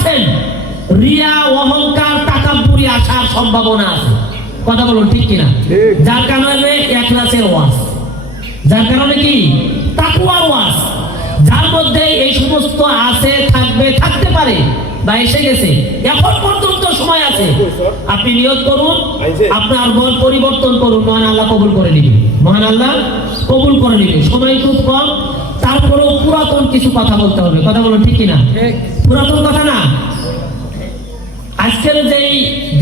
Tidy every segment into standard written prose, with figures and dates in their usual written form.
100% রিয়া, অহংকার, তাকাব্বুরি আসার সম্ভাবনা আছে। কথা বলুন ঠিক কিনা? যার কারণে ইখলাসের ওয়াজ, যার কারণে কি তাকওয়ার ওয়াজ, যার মধ্যে এই সমস্ত আছে, থাকবে, থাকতে পারে বা এসে গেছে, এখন পর্যন্ত সময় আছে। আপনি নিয়ত করুন, আপনার মন পরিবর্তন করুন, মহান আল্লাহ কবুল করে নেবে, মহান আল্লাহ কবুল করে নেবে। সময় খুব কম, তারপরেও পুরাতন কিছু কথা বলতে হবে। কথা বলুন ঠিক কিনা? পুরাতন কথা না। আজকের যেই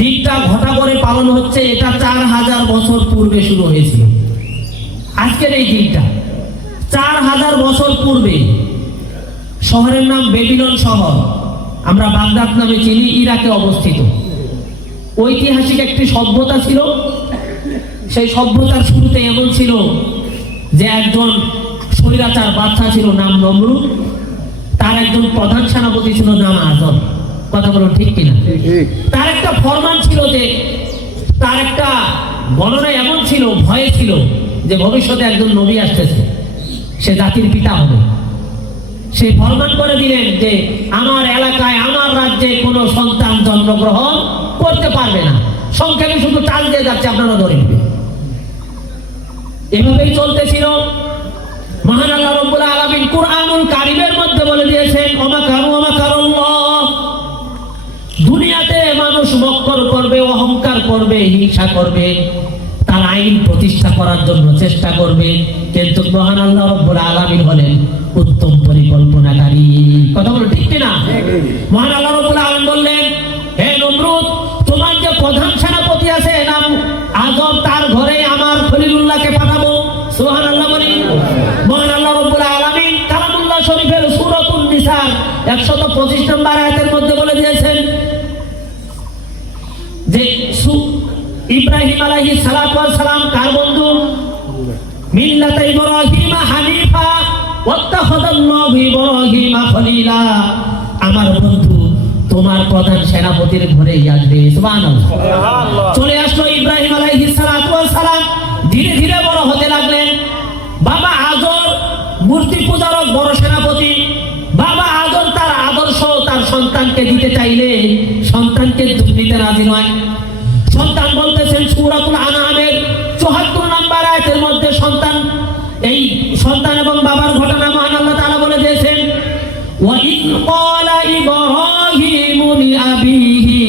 দিনটা ঘটা করে পালন হচ্ছে, এটা 4000 বছর পূর্বে শুরু হয়েছিল। আজকের এই দিনটা 4000 বছর পূর্বে, শহরের নাম বেবিলন শহর, আমরা বাগদাদ নামে চিনি, ইরাকে অবস্থিত। ঐতিহাসিক একটি সভ্যতা ছিল। সেই সভ্যতার শুরুতে এমন ছিল যে একজন স্বৈরাচার বাদশা ছিল, নাম নমরুদ। তার একজন প্রধান সেনাপতি ছিল, নাম আজম। কথা বলো ঠিক কিনা? তার একটা ফরমান ছিল, যে তার একটা গণনা এমন ছিল, ভয়ে ছিল যে ভবিষ্যতে একজন নবী আসতেছে, সে জাতির পিতা হবে। সে ফরমান করে দিলেন যে আমার এলাকায়, আমার রাজ্যে কোনো সন্তান জন্মগ্রহণ করতে পারবে না। সংক্ষেপে শুধু টাল দিয়ে যাচ্ছে, আপনারা ধরে নেবেন। এভাবেই চলতেছিল। মহান আল্লাহ রাব্বুল আলামিন কুরআনুল কারীমের মধ্যে বলে দিয়েছেন, ওমা কারুল্লাহ, দুনিয়াতে মানুষ মক্কর করবে, অহংকার করবে, হিংসা করবে, তার আইন প্রতিষ্ঠা করার জন্য চেষ্টা করবে, কিন্তু মহান আল্লাহ রাব্বুল আলামিন হলেন উত্তম পরিকল্পনাকারী। কথা বলো ঠিক কিনা? মহান আল্লাহ রাব্বুল আলামিন বললেন, হে নমরুদ, তোমার যে প্রধান সেনাপতি আছে নাম আজম, তার ঘরে আমার খলিলুল্লাহকে পাঠাবো। সুবহানাল্লাহ বলি। মহান আল্লাহ রাব্বুল আলামিন কালামুল্লাহ শরীফের সূরাতুন নিসা 125 নম্বর আয়াতের মধ্যে বলে দিয়েছেন যে ইব্রাহিম আলাইহিস সালাতু ওয়াস সালাম কার বন্ধু? মিল্লাত ইব্রাহিম হানিফা ওয়াত্তাখাযাল্লাহু ইব্রাহিমা খলিলা। আমার বন্ধু তোমার প্রধান সেনাপতির ঘরেই আসবে। সুবহানাল্লাহ। চলে আসলো ইব্রাহিম আলাইহিস সালাতু ওয়াস সালাম, ধীরে ধীরে বড় হতে লাগলেন। বাবা আজর মূর্তি পূজারক বড় সেনাপতি। বাবা আজর তার আদর্শ তার সন্তানকে দিতে চাইলে সন্তানকে দিতে রাজি নয়। সন্তান বলতেছেন সূরাতুল আনআমের ৭৪ নম্বর আয়াতের মধ্যে সন্তান, এই সন্তান এবং বাবার ঘটনা মহান আল্লাহ তাআলা বলে দিয়েছেন, ওয়া ইয ক্বালা ইব্রাহিমু লিআবিহি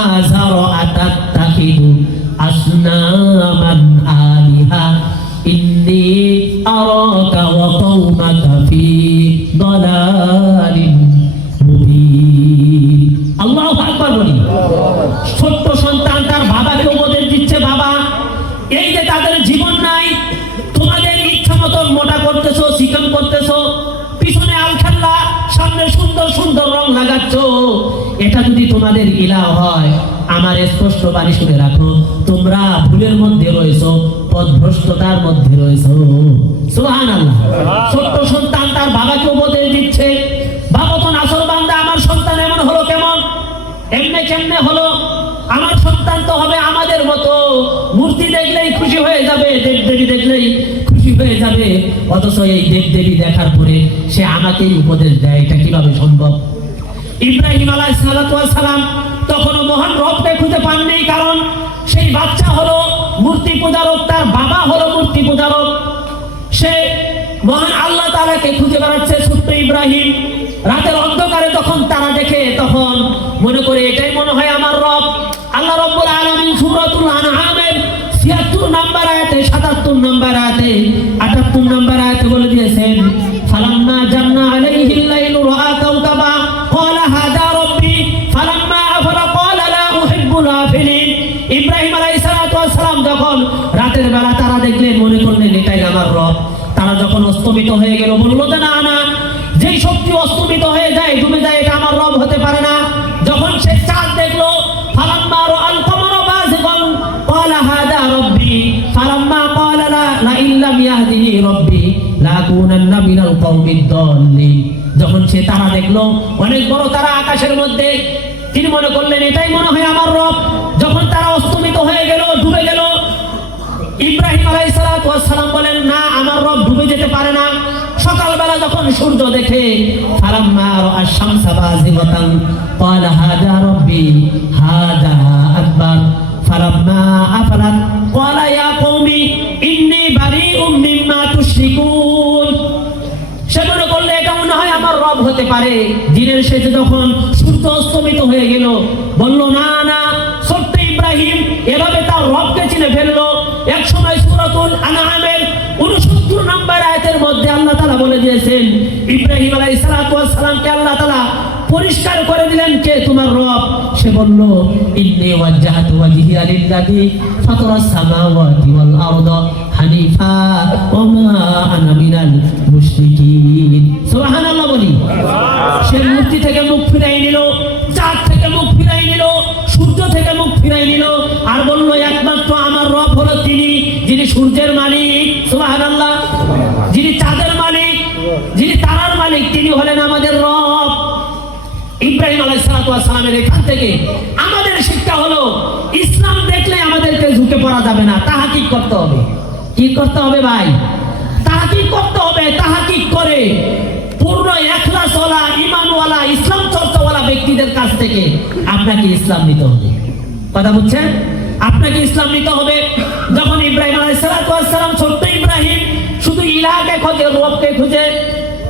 আযার আতাত্তাখিযু আসনামান আলিহা ইন্নী আরাকা ওয়া কওমাকা ফি দালালিন মুবিন। আল্লাহু আকবার বলি। ছোট্ট সন্তান তার বাবাকে উপদেশ দিচ্ছে, বাবা এই যে তাদের জীবন নাই, তোমাদের ইচ্ছা মতন মোটা করতেছো, চিকন করতেছো, পিছনে আলখাল্লা, সামনে সুন্দর সুন্দর রং লাগাচ্ছ, এটা যদি তোমাদের ইলাহ হয়, আমার স্পষ্ট বাণী শুনে রাখো, তোমরা ভুলের মধ্যে রয়েছো, পথভ্রষ্টতার মধ্যে রয়েছো। সুবহানাল্লাহ। ছোট্ট সন্তান তার বাবাকে উপদেশ দিচ্ছে, বাবা তো নাফরবান্দা, আমার সন্তান এমন হলো কেমন? এমনে কেমনে হলো? আমার সন্তান তো হবে আমাদের মতো, মূর্তি দেখলেই খুশি হয়ে যাবে, দেব দেবী দেখলেই খুশি হয়ে যাবে, অথচ এই দেব দেবী দেখার পরে সে আমাকেই উপদেশ দেয়, এটা কিভাবে সম্ভব? ইব্রাহিম আলাইহিস সালাম তখনও মহান রবকে খুঁজে পাননি, কারণ সেই বাচ্চা হলো মূর্তি পূজারক, তার বাবা হলো মূর্তি পূজারক। সে মহান আল্লাহ তাআলাকে খুঁজে বেড়াচ্ছে ছোট্ট ইব্রাহিম। রাতের অন্ধকারে তখন তারা দেখে, তখন মনে করে এটাই মনে হয় আমার রব। আল্লাহ রাব্বুল আলামিন সূরাতুল আনআমের ৭৬ নম্বর আয়াতে, ৭৭ নম্বর আয়াতে, ৭৮ নম্বর আয়াতে বলে দিয়েছেন, ফালাম্মা জান্না আলাইহিল লাইলু রাআ কাওকাবা ক্বালা হাযা রাব্বি ফালাম্মা আফালা ক্বালা লা উহিব্বুল আফিলিন। ইব্রাহিম আলাইহিস সালাতু ওয়াস সালাম যখন রাতের বেলা তারা দেখলেন, মনে করলেন এটাই আমার রব। তারা যখন অস্তমিত হয়ে গেল, বলল যে না না, যেই শক্তি অস্তমিত হয়ে যায়, ডুবে যায়, এটা আমার রব হতে পারে না। যখন সে চাঁদ দেখলো, ফালাম্মা রাআল কামারা বাযিগান ক্বালা হাযা রাব্বি ফালাম্মা ক্বালা লা ইল্লাম ইয়াহদিনি রাব্বি লাকুনান্না মিনাল কওমিদ দাল্লিন। যখন সে তারা দেখলো, অনেক বড় তারা আকাশের মধ্যে, তিনি মনে করলেন এটাই মনে হয় আমার রব। যখন তারা অস্তমিত হয়ে গেল, ডুবে গেল, ইব্রাহিম আলাইহিস সালাম বলেন, না, আমার রব ডুবে যেতে পারে না। সকালবেলা যখন সূর্য দেখে, ফালাম্মা রাআ শামসা বাযিগাতান ক্বালা হাযা রাব্বি হাযা আকবার, ফালাম্মা আফলাত ক্বালা ইয়া কওমি ইন্নী বারীউম মিম্মা তুশরিকুন। সে মনে করলে এটা মনে হয় আমার রব হতে পারে। দিনের শেষে যখন সূর্য অস্তমিত হয়ে গেল, বলল, না না, ছোট্ট ইব্রাহিম এভাবে তার রবকে চিনে ফেললো। এক সময় সূরাতুল আনআমের 69 নম্বর আয়াতের মধ্যে আল্লাহ তাআলা বলে দিয়েছেন, ইব্রাহিম আলাইহিস সালামকে আল্লাহ তাআলা পরিষ্কার করে দিলেন, কে তোমার রব? সে বলল, ইন্নী ওয়াজ্জাহতু ওয়াজহিয়া লিল্লাযী ফাতারাস সামাওয়াতি ওয়াল আরদা হানিফা ওয়া মা আনা মিনাল মুশরিকিন। সুবহানাল্লাহ বলি। সে মূর্তি থেকে মুখ ফিরাই নিল, চাঁদ থেকে মুখ ফিরাই নিল, সূর্য থেকে মুখ ফিরাই নিল, আর বলল, একমাত্র আমার রব হলো তিনি, যিনি সূর্যের মালিক, সুবহানাল্লাহ, যিনি চাঁদের মালিক, যিনি তারার মালিক, তিনি হলেন আমাদের রব। ইব্রাহিম আলাইহিস সালামের এখান থেকে আমাদের শিক্ষা হলো, ইসলাম দেখলে আমাদেরকে ঝুঁকে পড়া যাবে না, তাহকিক করতে হবে। কি করতে হবে ভাই? তাহকিক করতে হবে। তাহকিক করে পূর্ণ ইখলাসওয়ালা, ঈমানওয়ালা, ইসলাম চর্চাওয়ালা ব্যক্তিদের কাছ থেকে আপনাকে ইসলাম নিতে হবে। কথা বুঝছেন? আপনাকে ইসলাম নিতে হবে। যখন ইব্রাহিম আলাইহিস সালাম, ছোট্ট ইব্রাহিম শুধু ইলাহকে খোঁজে, রবকে খুঁজে,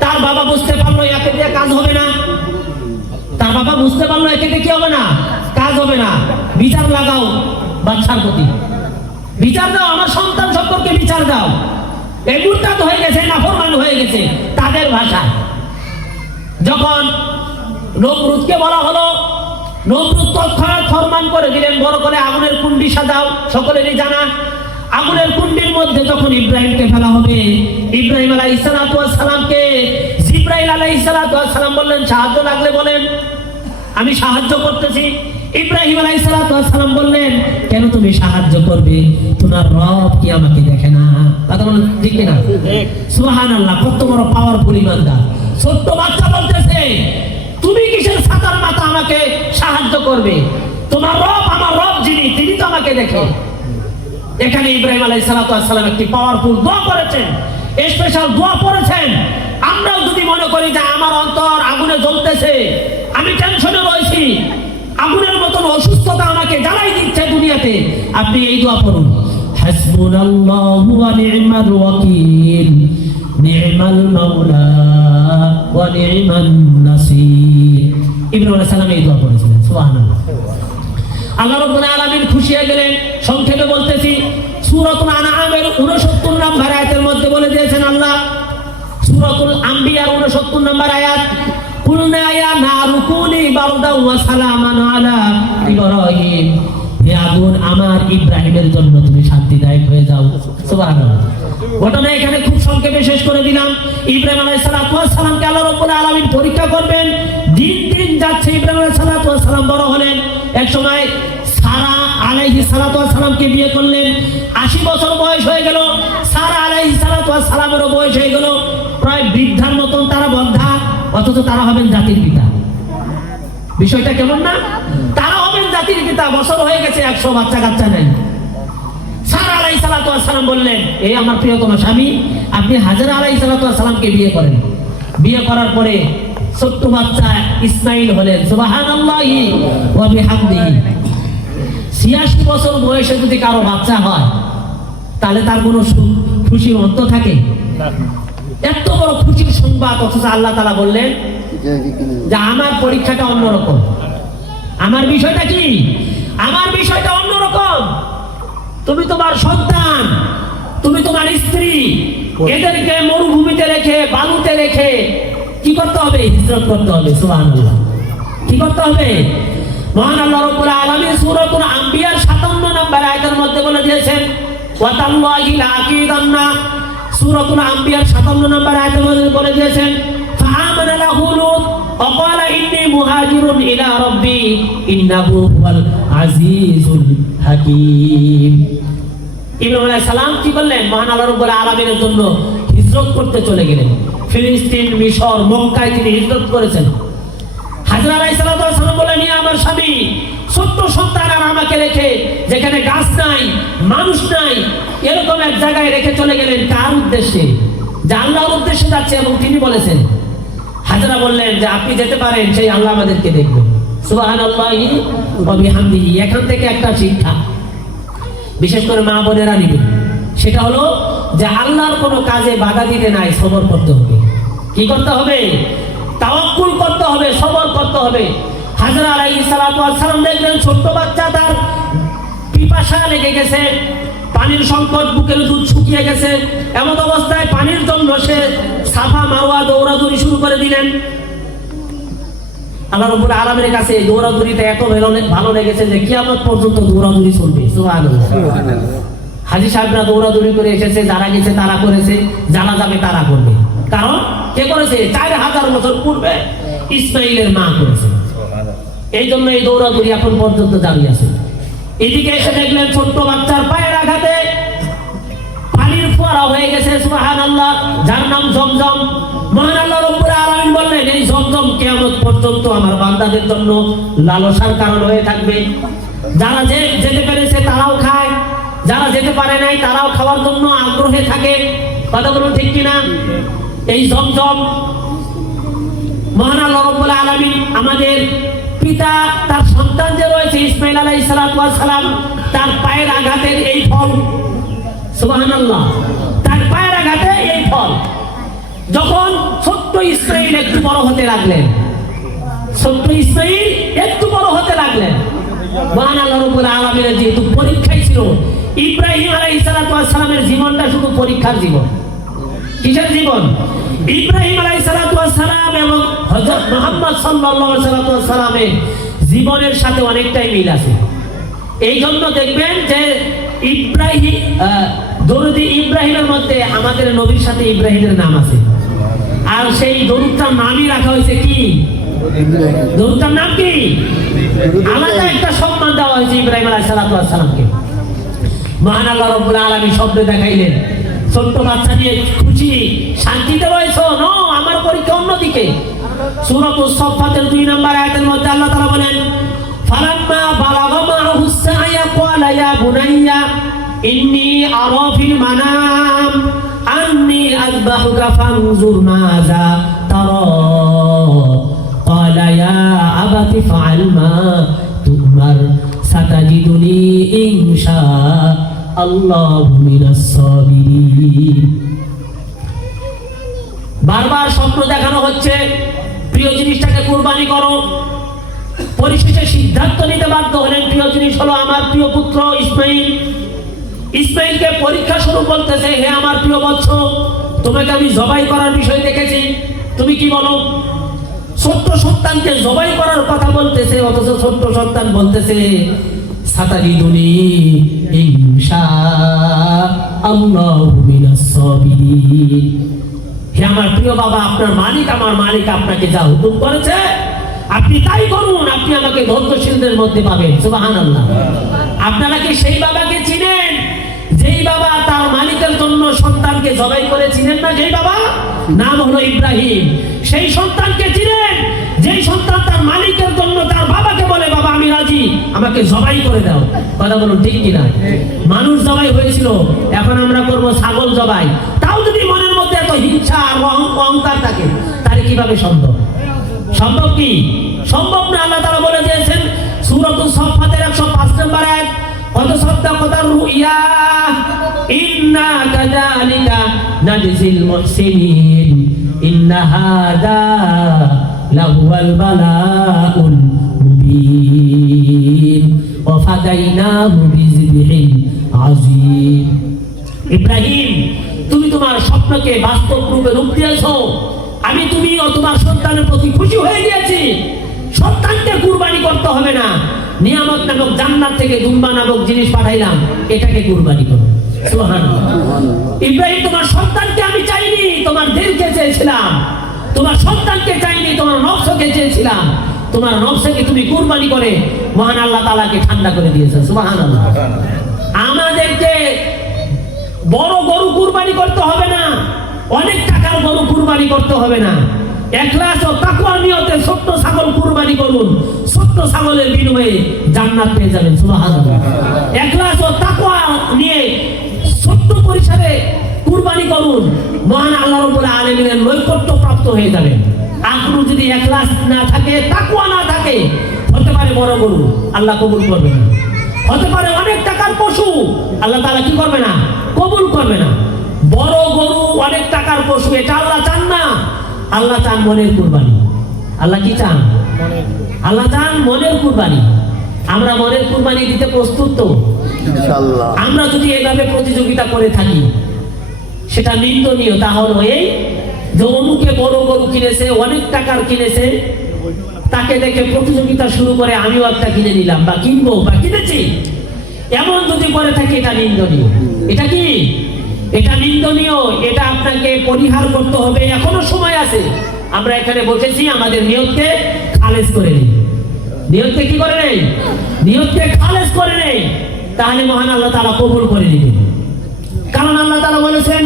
তার বাবা বুঝতে পারলো একে দিয়ে কাজ হবে না। তার বাবা বুঝতে পারলো একে দিয়ে কি হবে না, কাজ হবে না। বিচার লাগাও বাচ্চার প্রতি, বিচার দাও, আমার সন্তান সম্পর্কে বিচার দাও। এই মুরতাদ হয়ে গেছে, নাফরমান হয়ে গেছে তাদের ভাষায়। যখন নমরুদকে বলা হলো, নমরুদ তৎক্ষণাৎ ফরমান করে দিলেন, বড় করে আগুনের কুণ্ডি সাজাও। সকলেরই জানা, আগুনের কুণ্ডির মধ্যে যখন ইব্রাহিমকে ফেলা হবে, ইব্রাহিম আলাইহিস সালামকে জিবরাইল আলাইহিস সালাম বললেন, সাহায্য লাগলে বলেন, আমি সাহায্য করতেছি। ইব্রাহিম আলাইহিস সালাম বললেন, কেন তুমি সাহায্য করবে? তোমার রব কি আমাকে দেখে না? কথা বলেন ঠিক কিনা? সুবহানাল্লাহ, কত বড় পাওয়ারফুল ইমানদার। ছোট্ট বাচ্চা বলতেছে, তুমি কিসের ছাতার মাথা আমাকে সাহায্য করবে? তোমার রব, আমার রব যিনি, তিনি তো আমাকে দেখে। এখানে ইব্রাহিম আলাইহিস সালাম একটি পাওয়ারফুল দোয়া করেছেন, স্পেশাল দোয়া পড়েছেন। আমরাও যদি মনে করি যে আমার অন্তর আগুনে জ্বলতেছে, আমি টেনশনে রয়েছি, আগুনের মতন অসুস্থতা আমাকে জ্বালাই দিচ্ছে দুনিয়াতে, আপনি এই দোয়া পড়ুন, হাসবুনাল্লাহু ওয়া নি'মাল ওয়াকিল, নি'মাল মাওলা ওয়া নি'মান নাসির। ইব্রাহিম আলাইহিস সালাম এই দোয়া পড়েছিলেন। সুবহানাল্লাহ। আল্লাহ রাব্বুল আলামিন খুশি হয়ে গেলেন। সংক্ষেপে বলতেছি, সূরাতুল আনআমের 69 নম্বর আয়াতের মধ্যে বলে দিয়েছেন আল্লাহ, সূরাতুল আম্বিয়ার 69 নম্বর আয়াত, কুলনা ইয়া নারু কুনি বারদাও ওয়া সালামান আলা ইব্রাহিম, হে আগুন আমার ইব্রাহিমের জন্য তুমি শান্তিদায়ক হয়ে যাও। সুবহানাল্লাহ। ঘটনা এখানে খুব সংক্ষেপে শেষ করে দিলাম। ইব্রাহিম আলাইহিস সালামকে আল্লাহ রাব্বুল আলামিন পরীক্ষা করবেন। দিন দিন যাচ্ছে, ইব্রাহিম আলাইহিস সালাম বড় হলেন। এক সময় সারা আলাইহিস সালামকে বিয়ে করলেন। 80 বছর বয়স হয়ে গেল। সারা আলাইহিস সালামেরও বয়স হয়ে গেল, প্রায় বৃদ্ধার মতন তারা বদ্ধা, অথচ তারা হবেন জাতির পিতা। বিষয়টা কেমন না? তারা হবেন জাতির পিতা, বছর হয়ে গেছে, 100 বাচ্চা কাচ্চা নেন। সারা আলাইহিস সালাম বললেন, এই আমার প্রিয়তম স্বামী, আপনি হাজরা আলাইহিস সালামকে বিয়ে করেন। বিয়ে করার পরে ছোট্ট বাচ্চা ইসমাইল হলেন। সুবহানাল্লাহি ওয়া বিহামদিহি। 86 বছর বয়সে যদি কারো বাচ্চা হয়, তাহলে তার কোনো খুশির অন্ত থাকে? এত বড় খুশির সংবাদ, অথচ আল্লাহ তাআলা বললেন যে আমার পরীক্ষাটা অন্যরকম। আমার বিষয়টা কি? আমার বিষয়টা অন্যরকম। তুমি তোমার সন্তান, তুমি তোমার স্ত্রী, এদেরকে মরুভূমিতে রেখে, বালুতে রেখে কি করতে হবে? হিজরত করতে হবে। সুবহানাল্লাহ। কি করতে হবে? মহান আল্লাহ রাব্বুল আলামিন সূরাতুল আম্বিয়ার 57 নম্বর আয়াতের মধ্যে বলে দিয়েছেন, ওয়া তাল্লাহি লাকিদান্না। সূরাতুল আম্বিয়ার 57 নম্বর আয়াতের মধ্যে বলে দিয়েছেন, ফাআমানা লাহু লূত ওয়া ক্বালা ইন্নী মুহাজিরুন ইলা রাব্বি ইন্নাহু হুয়াল আজিজুল হাকীম। ইব্রাহিম আলাইহিস সালাম কি করলেন? মহান আল্লাহ রাব্বুল আলামিনের জন্য হিজরত করতে চলে গেলেন। ফিলিস্তিন, মিশর, মক্কায় তিনি হিজরত করেছেন। হাজরা আলাইহিস সালাম বললেন, ইয়া আমার স্বামী, ছোট্ট সন্তান আর আমাকে রেখে, যেখানে গাছ নাই মানুষ নাই, এরকম এক জায়গায় রেখে চলে গেলেন। কার উদ্দেশ্যে? যে আল্লাহর উদ্দেশ্যে যাচ্ছে। এবং তিনি বলেছেন, হাজরা বললেন যে আপনি যেতে পারেন, সেই আল্লাহ আমাদেরকে দেখবেন। সুবহানাল্লাহি ওয়া বিহামদিহি। এখান থেকে একটা শিক্ষা বিশেষ করে মা বোনেরা নিবে, সেটা হলো যে আল্লাহর কোনো কাজে বাধা দিতে নাই, সবর করতে হবে। কি করতে হবে? তাওয়াক্কুল করতে হবে, সবর করতে হবে। হাজরা আলাইহিস সালাতু ওয়াস সালাম দেখলেন ছোট্ট বাচ্চা, তার পিপাসা লেগে গেছে, পানির সংকট, বুকের দুধ শুকিয়ে গেছে। এমন অবস্থায় পানির জন্য সে সাফা মারওয়া দৌড়াদৌড়ি শুরু করে দিলেন। আল্লাহ রাব্বুল আলামিনের কাছে দৌড়াদৌড়িতে এত ভালো লেগেছে যে কিয়ামত পর্যন্ত দৌড়াদৌড়ি চলবে। সুবহানাল্লাহ। হাজী সাহেবরা দৌড়াদৌড়ি করে এসেছে, যারা গেছে তারা করেছে, যারা যাবে তারা করবে। কারণ কে করেছে? 4000 বছর পূর্বে ইসমাইলের মা করেছে। এই জন্য এই দৌড়াদৌড়ি এখন পর্যন্ত জারি আছে। এদিকে এসে দেখলেন ছোট্ট বাচ্চার পায়ের আঘাতে পানির ফোয়ারা হয়ে গেছে। সুবহানাল্লাহ। যার নাম জমজম। মহান আল্লাহ রাব্বুল আলামিন বললেন, এই জমজম কিয়ামত পর্যন্ত আমার বান্দাদের জন্য লালসার কারণ হয়ে থাকবে। যারা যেতে পেরেছে তারাও খায়, যারা যেতে পারে নাই তারাও খাওয়ার জন্য আগ্রহে থাকে। কথা বলুন ঠিক কিনা? এই জমজম মহান আল্লাহ রাব্বুল আলামিন আমাদের পিতা, তার সন্তান যে রয়েছে ইসমাইল আলাইহিস সালাতু ওয়াস সালাম, তার পায়ের আঘাতের এই ফল। সুবহানাল্লাহ। তার পায়ের আঘাতে এই ফল। যখন ছোট্ট ইসমাইল একটু বড় হতে লাগলেন, ছোট্ট ইসমাইল একটু বড় হতে লাগলেন, মহান আল্লাহ রাব্বুল আলামিনের যেহেতু পরীক্ষাই ছিল, ইব্রাহিম আলাইহিস সালাতু ওয়াস সালামের জীবনটা শুধু পরীক্ষার জীবন। কিসের জীবন? ইব্রাহিম আলাইহিস সালাতু ওয়াস সালাম এবং হযরত মুহাম্মদ সাল্লাল্লাহু আলাইহি ওয়াসাল্লামের জীবনের সাথে অনেকটাই মিল আছে। এই জন্য দেখবেন যে ইব্রাহিম, দরুদ ইব্রাহিমের মধ্যে আমাদের নবীর সাথে ইব্রাহিমের নাম আছে। আর সেই দরুদটার নামই রাখা হয়েছে কি? দরুদটার নাম কি? আলাদা একটা সম্মান দেওয়া হয়েছে ইব্রাহিম আলাইহিস সালাতু ওয়াস সালামকে। মহান আল্লাহ রাব্বুল আলামিন শব্দ দেখাইলেন, ছোট্ট বাচ্চা নিয়ে খুশি শান্তিতে রয়েছে। নো, আমার পরীক্ষা অন্যদিকে। সূরাতুস সাফফাতের 2 নম্বর আয়াতের মধ্যে আল্লাহ তাআলা বলেন, ফালাম্মা বালাগা মা'হুস সা'য়া ক্বালা ইয়া বুনাইয়া ইন্নী আরা ফিল মানাম আন্নী আযবাহুকা ফানজুর মাযা তারা ক্বালা ইয়া আবাতি ফাআল মা তু'মার সাতাজিদুনি ইনশা আল্লাহু মিনাস সাবিরিন। বারবার স্বপ্ন দেখানো হচ্ছে, প্রিয় জিনিসটাকে কুরবানি করো। পরিশেষে সিদ্ধান্ত নিতে বাধ্য হলেন। প্রিয় জিনিস হলো আমার প্রিয় পুত্র ইসমাইল। ইসমাইলকে পরীক্ষা শুরু করতেছে, হে আমার প্রিয় বৎস, তোমাকে আমি জবাই করার বিষয় দেখেছি, তুমি কি বলো? ছোট্ট সন্তানকে জবাই করার কথা বলতেছে, অথচ ছোট্ট সন্তান বলতেছে সাতাজিদুনি ইনশা আল্লাহু মিনাস সাবিরিন। হে আমার প্রিয় বাবা, আপনার মালিক, আমার মালিক আপনাকে যা হুকুম করেছে আপনি তাই করুন, আপনি আমাকে ধৈর্যশীলদের মধ্যে পাবেন। সুবহানাল্লাহ। আপনারা কি সেই বাবাকে চিনেন যেই বাবা তার মালিকের জন্য সন্তানকে জবাই করে? চিনেন না? যেই বাবা নাম হলো ইব্রাহিম। সেই সন্তানকে চিনেন যেই সন্তান তার মালিকের জন্য তার বাবাকে বলে, বাবা আমি রাজি, আমাকে জবাই করে দাও। কথা বলুন ঠিক কিনা? মানুষ জবাই হয়েছিল, এখন আমরা করব ছাগল জবাই। তাও যদি মনের মধ্যে এত হিংসা আর অহংকার থাকে, তাহলে কিভাবে সম্ভব? সম্ভব কি? সম্ভব না। আল্লাহ তাআলা বলে দিয়েছেন সূরাতুস সাফফাতের 105 নম্বর আয়াত, কত সাদাকাতার রুইয়া ইন্না কাযালিকা নাজজিল মুহসিনিন ইন্না হাদা লাহুয়াল বালাউল মুবিন ওয়া ফাদাইনাহু বিযিবহিন আযীম। ইব্রাহিম, তুমি তোমার স্বপ্নকে বাস্তব রূপে রূপ দিয়েছো। আমি তুমি ও তোমার সন্তানের প্রতি খুশি হয়ে গিয়েছি। সন্তানকে কুরবানি করতে হবে না, নিয়ামত নামক জান্নাত থেকে দুম্বা নামক জিনিস পাঠাইলাম, এটাকে কুরবানি করো। সুবহানাল্লাহ। ইব্রাহিম, তোমার সন্তানকে আমি চাইনি, তোমার দিলকে চেয়েছিলাম। তোমার সন্তানকে চাইনি, তোমার নফসকে চেয়েছিলাম। তোমার নফসকে তুমি কুরবানি করে মহান আল্লাহ তাআলাকে ঠান্ডা করে দিয়েছেন। সুবহানাল্লাহ। আমাদেরকে বড় গরু কুরবানি করতে হবে না, অনেক টাকার গরু কুরবানি করতে হবে না। ইখলাস ও তাকওয়ার নিয়তে ছোট্ট ছাগল কুরবানি করুন, ছোট্ট ছাগলের বিনিময়ে জান্নাত পেয়ে যাবেন। সুবহানাল্লাহ। ইখলাস ও তাকওয়া নিয়ে ছোট্ট পরিসরে কুরবানি করুন, মহান আল্লাহ রাব্বুল আলামিনের নৈকট্য প্রাপ্ত হয়ে যাবেন। আপনার যদি ইখলাস না থাকে, তাকওয়া না থাকে, হতে পারে বড় গরু, আল্লাহ কবুল করবে না। হতে পারে অনেক টাকার পশু, আল্লাহ তাআলা কি করবে না? কবুল করবে না। বড় গরু, অনেক টাকার পশু, এটা আল্লাহ চান না। আল্লাহ চান মনের কুরবানি। আল্লাহ কি চান? আল্লাহ চান মনের কুরবানি। আমরা মনের কুরবানি দিতে প্রস্তুত তো? ইনশাআল্লাহ। আমরা যদি এইভাবে প্রতিযোগিতা করে থাকি, সেটা নিন্দনীয়। তাহলে এই যে অমুকে বড় গরু কিনেছে, অনেক টাকার কিনেছে, তাকে দেখে প্রতিযোগিতা শুরু করে আমিও একটা কিনে নিলাম বা কিনবো বা কিনেছি, এমন যদি করে থাকি, এটা নিন্দনীয়। এটা কি? এটা নিন্দনীয়। এটা আপনাকে পরিহার করতে হবে। এখনো সময় আছে। আমরা এখানে বসেছি, আমাদের নিয়তকে খালেজ করে নেই। নিয়তকে কি করে নেই? নিয়তকে খালেজ করে নেই, তাহলে মহান আল্লাহ তাআলা কবুল করে নেবেন। কারণ আল্লাহ তাআলা বলেছেন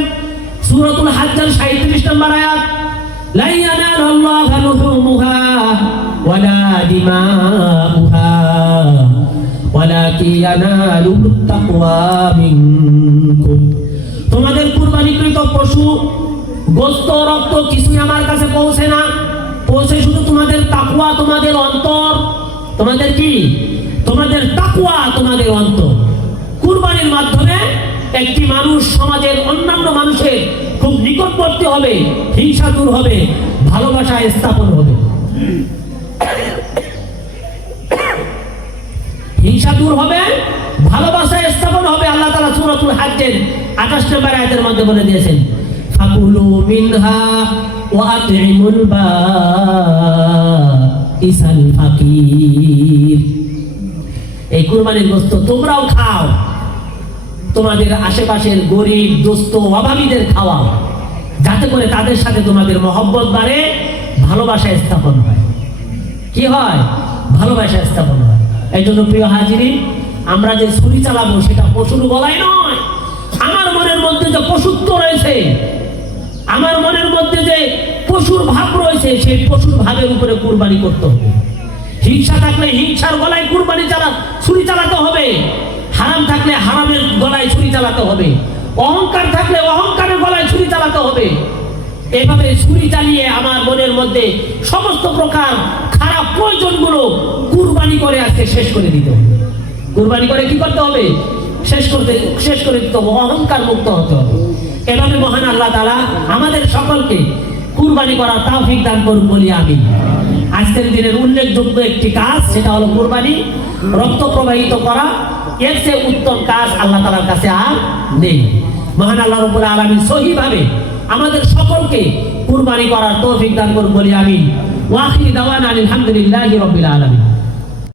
সূরাতুল হাজ্জের 37 নম্বর আয়াত, লা ইয়ানালুল্লাহু লুহুমুহা ওয়ালা দিমাউহা ওয়ালাকিন ইয়ানালুহুত তাকওয়া মিনকুম। তোমাদের কুরবানিকৃত পশু, গোশত, রক্ত কিছুই আমার কাছে পৌঁছে না। পৌঁছে শুধু তোমাদের তাকওয়া, তোমাদের অন্তর। তোমাদের কি? তোমাদের তাকওয়া, তোমাদের অন্তর। কুরবানির মাধ্যমে একটি মানুষ সমাজের অন্যান্য মানুষের খুব নিকটবর্তী হবে, হিংসা দূর হবে, ভালোবাসা স্থাপন হবে। হিংসা দূর হবে, ভালোবাসা স্থাপন হবে। আল্লাহ তাআলা সূরাতুল হাজ্জের 28 নম্বর আয়াতের মধ্যে বলে দিয়েছেন, ফাকুলু মিনহা ওয়া আতইমুল বাঈসাল ফাকির। এই কুরবানির গোশত তোমরাও খাও, তোমাদের আশেপাশের গরিব, দুস্থ, অভাবীদের খাওয়াও, যাতে করে তাদের সাথে তোমাদের মহব্বত বাড়ে, ভালোবাসা স্থাপন হয়। কি হয়? ভালোবাসা স্থাপন হয়। এই জন্য প্রিয় হাজিরিন, আমরা যে ছুরি চালাবো সেটা পশুর গলায় নয়। আমার মনের মধ্যে যে পশুত্ব রয়েছে, আমার মনের মধ্যে যে পশুর ভাব রয়েছে, সেই পশুর ভাবের উপরে কুরবানি করতে হবে। হিংসা থাকলে হিংসার গলায় কুরবানি ছুরি চালাতে হবে। হারাম থাকলে হারামের গলায় ছুরি চালাতে হবে। অহংকার থাকলে অহংকারের গলায় ছুরি চালাতে হবে। এভাবে ছুরি চালিয়ে আমার মনের মধ্যে সমস্ত প্রকার খারাপ প্রয়োজনগুলো কুরবানি করে আজকে শেষ করে দিতে হবে। কুরবানি করে কি করতে হবে? শেষ করে দিতে হবে। অহংকার মুক্ত হতে হবে। এভাবে মহান আল্লাহ তাআলা আমাদের সকলকে কুরবানি করার তৌফিক দান করুন বলি আমিন। আজকের দিনের উল্লেখযোগ্য একটি কাজ, সেটা হলো কুরবানি। রক্ত প্রবাহিত করা, এর চেয়ে উত্তম কাজ আল্লাহ তাআলার কাছে আর নেই। মহান আল্লাহ রাব্বুল আলামিন সহিভাবে আমাদের সকলকে কুরবানি করার তৌফিক দান করুন বলি আমিন। ওয়া আখিরু দাওয়ানা আলহামদুলিল্লাহি রাব্বিল আলামিন।